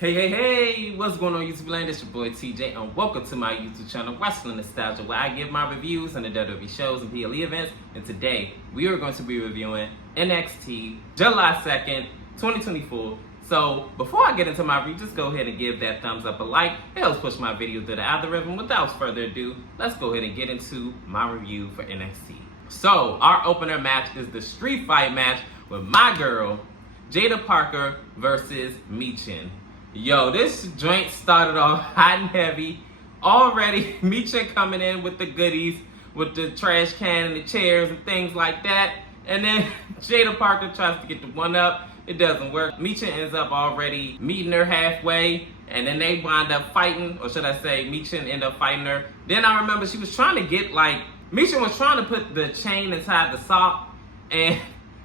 Hey, what's going on YouTube land? It's your boy TJ and welcome to my YouTube channel, Wrestling Nostalgia, where I give my reviews on the WWE shows and PLE events. And today, we are going to be reviewing NXT July 2nd, 2024. So, before I get into my review, just go ahead and give that thumbs up a like. It helps push my video to the algorithm. Without further ado, let's go ahead and get into my review for NXT. So, our opener match is the street fight match with my girl, Jada Parker versus Michin. Yo, this joint started off hot and heavy. Already, Michin coming in with the goodies, with the trash can and the chairs and things like that. And then Jada Parker tries to get the one up. It doesn't work. Michin ends up already meeting her halfway. And then they wind up fighting, or should I say, Michin ended up fighting her. Then I remember she was trying to get, Michin was trying to put the chain inside the sock. And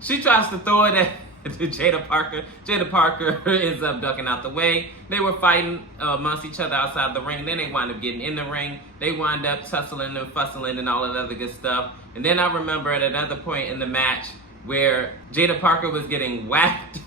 she tries to throw it at to Jada Parker. Jada Parker ends up ducking out the way. They were fighting amongst each other outside the ring. Then they wind up getting in the ring. They wind up tussling and fussling and all that other good stuff. And then I remember at another point in the match where Jada Parker was getting whacked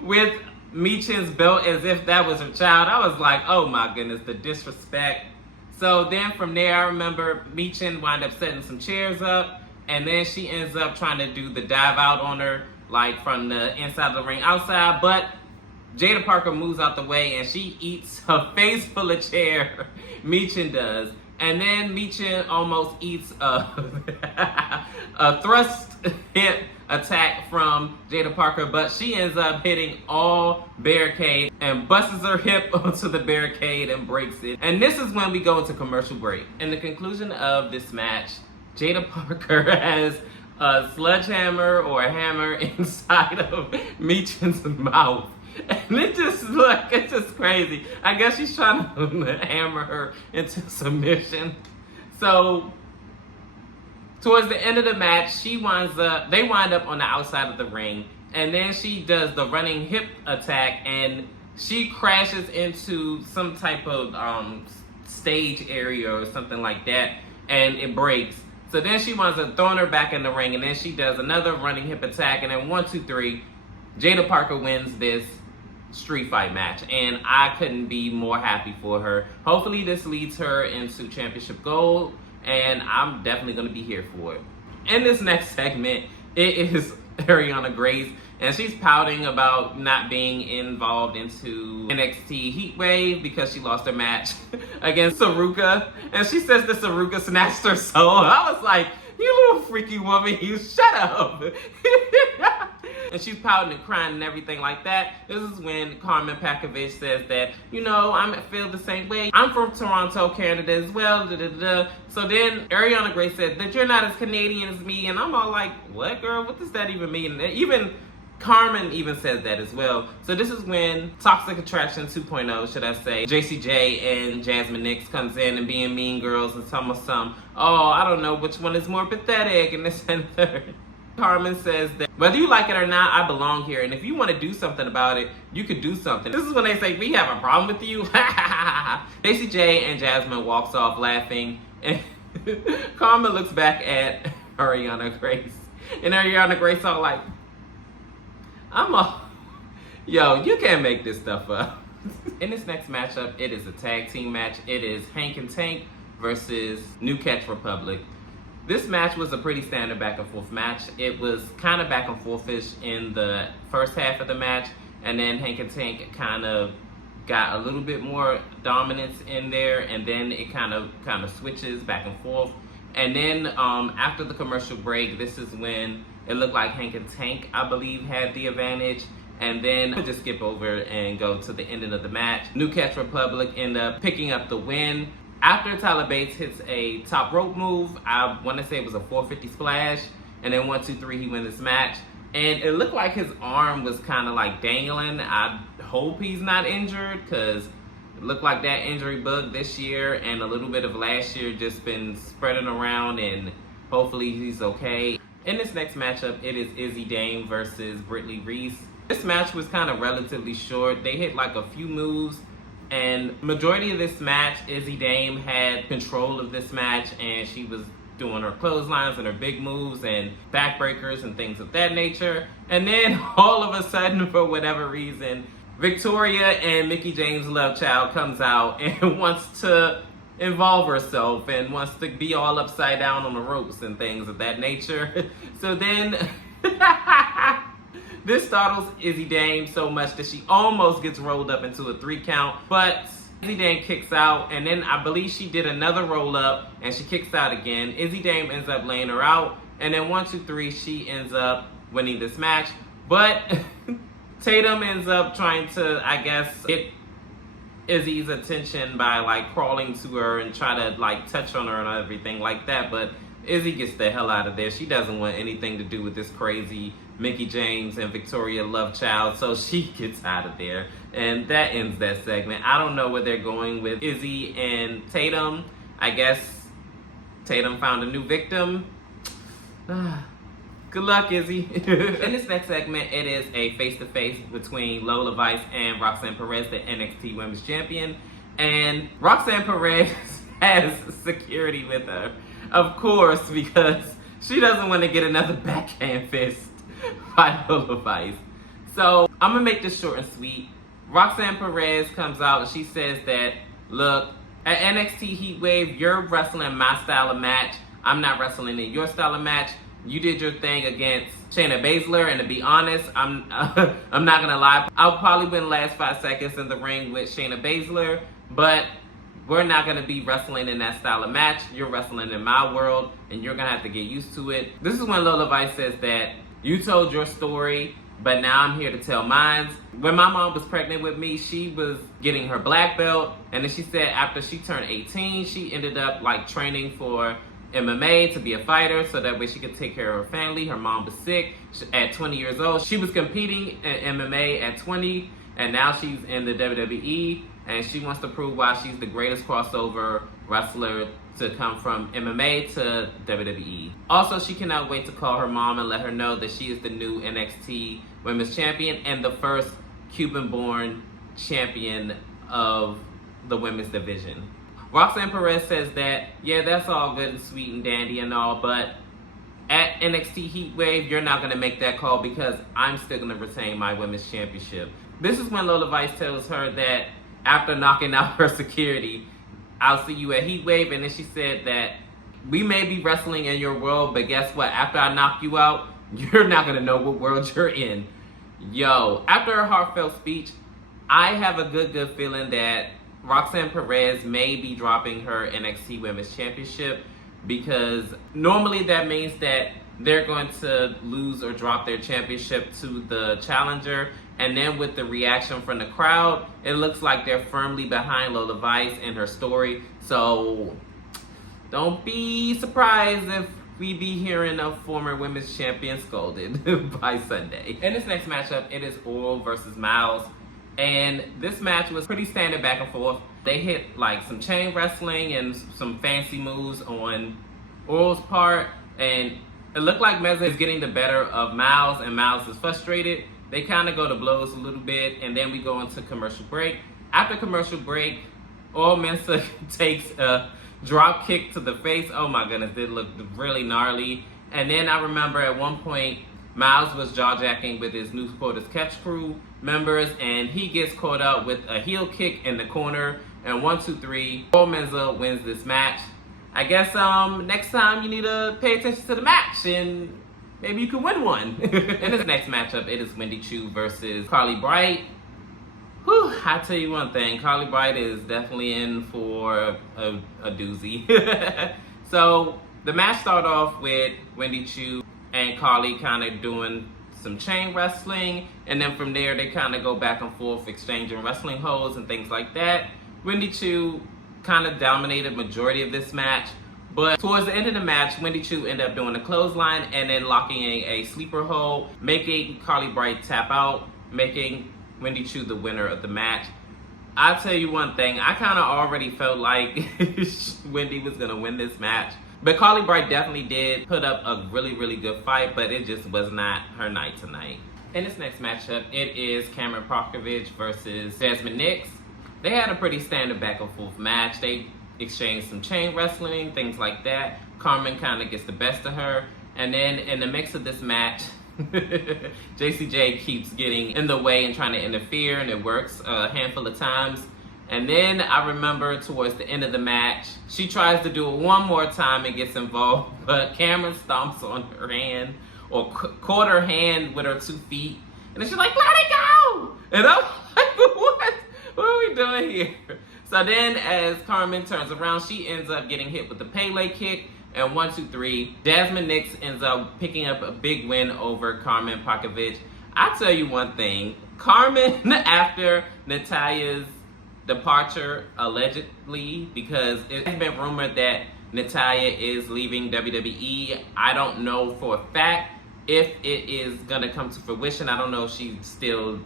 with Michin's belt as if that was her child. I was like, oh my goodness, the disrespect. So then from there, I remember Michin wind up setting some chairs up. And then she ends up trying to do the dive out on her, from the inside of the ring outside, but Jada Parker moves out the way and she eats her face full of chair. Michin does. And then Michin almost eats a thrust hip attack from Jada Parker, but she ends up hitting all barricade and busts her hip onto the barricade and breaks it. And this is when we go into commercial break. In the conclusion of this match, Jada Parker has a sledgehammer or a hammer inside of Michin's mouth. And it's just crazy. I guess she's trying to hammer her into submission. So, towards the end of the match, they wind up on the outside of the ring. And then she does the running hip attack and she crashes into some type of stage area or something like that. And it breaks. So then she winds up throwing her back in the ring, and then she does another running hip attack, and then 1, 2, 3, Jada Parker wins this street fight match, and I couldn't be more happy for her. Hopefully this leads her into championship gold, and I'm definitely going to be here for it. In this next segment, it is Ariana Grace, and she's pouting about not being involved into NXT Heatwave because she lost her match against Saruka. And she says that Saruka snatched her soul. I was like, you little freaky woman, you shut up. And she's pouting and crying and everything like that. This is when Carmen Pakovich says that, I feel the same way. I'm from Toronto, Canada as well. So then Ariana Grace said that you're not as Canadian as me. And I'm all like, what, girl? What does that even mean? Even Carmen even says that as well. So this is when Toxic Attraction 2.0, should I say, JCJ and Jasmine Nix comes in and being mean girls and some, I don't know which one is more pathetic and this and third. Carmen says that whether you like it or not, I belong here, and if you want to do something about it, you could do something. This is when they say, we have a problem with you. JCJ and Jasmine walks off laughing, and Carmen looks back at Ariana Grace, and Ariana Grace all like, yo, you can't make this stuff up. In this next matchup, it is a tag team match. It is Hank and Tank versus New Catch Republic. This match was a pretty standard back and forth match. It was kind of back and forth-ish in the first half of the match, and then Hank and Tank kind of got a little bit more dominance in there, and then it kind of switches back and forth. And then after the commercial break, this is when it looked like Hank and Tank, I believe, had the advantage. And then we'll just skip over and go to the ending of the match. New Catch Republic end up picking up the win. After Tyler Bates hits a top rope move, I want to say it was a 450 splash. And then 1, 2, 3, he wins this match. And it looked like his arm was kind of dangling. I hope he's not injured because it looked like that injury bug this year and a little bit of last year just been spreading around, and hopefully he's okay. In this next matchup, it is Izzy Dame versus Brittany Reese. This match was kind of relatively short. They hit a few moves, and majority of this match, Izzy Dame had control of this match, and she was doing her clotheslines and her big moves and backbreakers and things of that nature. And then all of a sudden, for whatever reason, Victoria and Mickie James' love child comes out and wants to involve herself and wants to be all upside down on the ropes and things of that nature. So then this startles Izzy Dame so much that she almost gets rolled up into a 3 count, but Izzy Dame kicks out, and then I believe she did another roll up and she kicks out again. Izzy Dame ends up laying her out, and then 1, 2, 3, she ends up winning this match. But Tatum ends up trying to, I guess, get Izzy's attention by like crawling to her and try to like touch on her and everything like that. But Izzy gets the hell out of there. She doesn't want anything to do with this crazy Mickie James and Victoria love child, so she gets out of there. And that ends that segment. I don't know where they're going with Izzy and Tatum. I guess Tatum found a new victim. Good luck, Izzy. In this next segment, it is a face-to-face between Lola Vice and Roxanne Perez, the NXT Women's Champion. And Roxanne Perez has security with her, of course, because she doesn't want to get another backhand fist by Lola Vice. So I'm going to make this short and sweet. Roxanne Perez comes out and she says that, look, at NXT Heatwave, you're wrestling my style of match. I'm not wrestling in your style of match. You did your thing against Shayna Baszler, and to be honest, I'm not gonna lie, I'll probably win the last 5 seconds in the ring with Shayna Baszler, but we're not gonna be wrestling in that style of match. You're wrestling in my world, and you're gonna have to get used to it. This is when Lola Vice says that you told your story, but now I'm here to tell mine. When my mom was pregnant with me, she was getting her black belt, and then she said after she turned 18, she ended up like training for MMA to be a fighter so that way she could take care of her family. Her mom was sick at 20 years old. She was competing in MMA at 20, and now she's in the WWE, and she wants to prove why she's the greatest crossover wrestler to come from MMA to WWE. Also, she cannot wait to call her mom and let her know that she is the new NXT Women's Champion and the first Cuban-born champion of the women's division. Roxanne Perez says that, yeah, that's all good and sweet and dandy and all, but at NXT Heatwave, you're not going to make that call because I'm still going to retain my women's championship. This is when Lola Vice tells her that after knocking out her security, I'll see you at Heatwave, and then she said that we may be wrestling in your world, but guess what? After I knock you out, you're not going to know what world you're in. Yo, after her heartfelt speech, I have a good feeling that Roxanne Perez may be dropping her NXT Women's Championship, because normally that means that they're going to lose or drop their championship to the challenger, and then with the reaction from the crowd, it looks like they're firmly behind Lola Vice and her story. So don't be surprised if we be hearing a former women's champion scolded by Sunday. In this next matchup, it is Oral versus Miles. And this match was pretty standard back and forth. They hit like some chain wrestling and some fancy moves on Oral's part. And it looked like Meza is getting the better of Miles, and Miles is frustrated. They kind of go to blows a little bit, and then we go into commercial break. After commercial break, Oral Mensah takes a drop kick to the face. Oh my goodness, it looked really gnarly. And then I remember at one point, Miles was jaw-jacking with his Newsporters Catch Crew members, and he gets caught up with a heel kick in the corner, and 1, 2, 3, Oral Mensah wins this match. I guess next time you need to pay attention to the match, and maybe you can win one. In this next matchup, it is Wendy Choo versus Carly Bright. Whew, I'll tell you one thing, Carly Bright is definitely in for a doozy. So the match started off with Wendy Choo and Carly kind of doing some chain wrestling, and then from there they kind of go back and forth exchanging wrestling holds and things like that. Wendy Choo kind of dominated majority of this match, but towards the end of the match, Wendy Choo ended up doing a clothesline and then locking in a sleeper hold, making Carly Bright tap out, making Wendy Choo the winner of the match. I'll tell you one thing, I kind of already felt like Wendy was gonna win this match. But Carly Bright definitely did put up a really good fight, but it just was not her night tonight. In this next matchup, it is Cameron Parkovich versus Desmond Nix. They had a pretty standard back and forth match. They exchanged some chain wrestling, things like that. Carmen kind of gets the best of her. And then in the mix of this match, JCJ keeps getting in the way and trying to interfere, and it works a handful of times. And then I remember towards the end of the match, she tries to do it one more time and gets involved, but Cameron stomps on her hand, or caught her hand with her 2 feet, and then she's like, let it go! And I'm like, what are we doing here? So then as Carmen turns around, she ends up getting hit with the Pele kick, and 1, 2, 3, Jasmine Nix ends up picking up a big win over Carmen Pakovic. I tell you one thing, Carmen, after Natalia's departure, allegedly, because it's been rumored that Natalya is leaving WWE. I don't know for a fact if it is going to come to fruition. I don't know if she's still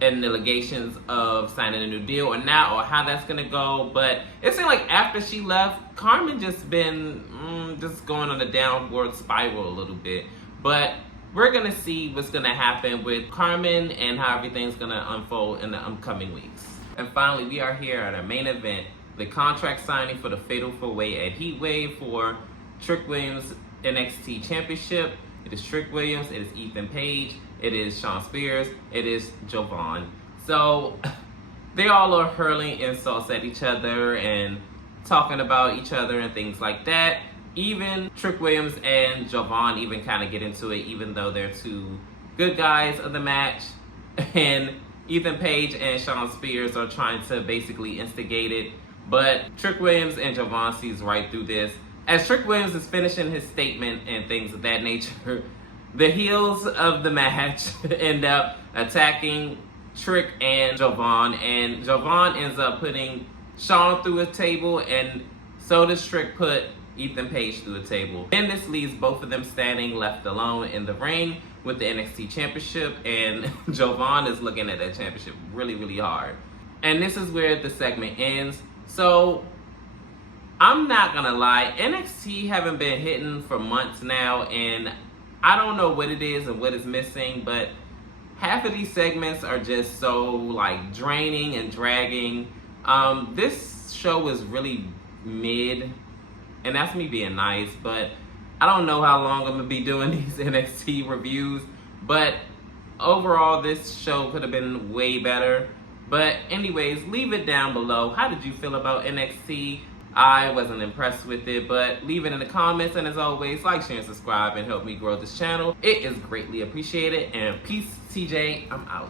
in allegations of signing a new deal or not, or how that's going to go. But it seemed like after she left, Carmen just been just going on a downward spiral a little bit. But we're going to see what's going to happen with Carmen and how everything's going to unfold in the upcoming weeks. And finally, we are here at our main event, the contract signing for the Fatal 4-Way at Heatwave for Trick Williams NXT Championship. It is Trick Williams, it is Ethan Page, it is Shawn Spears, it is Jovan. So they all are hurling insults at each other and talking about each other and things like that. Even Trick Williams and Jovan even kind of get into it, even though they're 2 good guys of the match. And Ethan Page and Shawn Spears are trying to basically instigate it, but Trick Williams and Jovan sees right through this. As Trick Williams is finishing his statement and things of that nature, the heels of the match end up attacking Trick and Jovan, and Jovan ends up putting Shawn through a table, and so does Trick put Ethan Page through a table. Then this leaves both of them standing left alone in the ring with the NXT Championship, and Jovan is looking at that championship really, really hard. And this is where the segment ends. So I'm not gonna lie, NXT haven't been hitting for months now, and I don't know what it is and what is missing, but half of these segments are just so like draining and dragging. This show was really mid, and that's me being nice, but I don't know how long I'm gonna be doing these NXT reviews, but overall this show could have been way better. But anyways, leave it down below. How did you feel about NXT? I wasn't impressed with it, but leave it in the comments, and as always, like, share, and subscribe, and help me grow this channel. It is greatly appreciated, and peace, TJ, I'm out.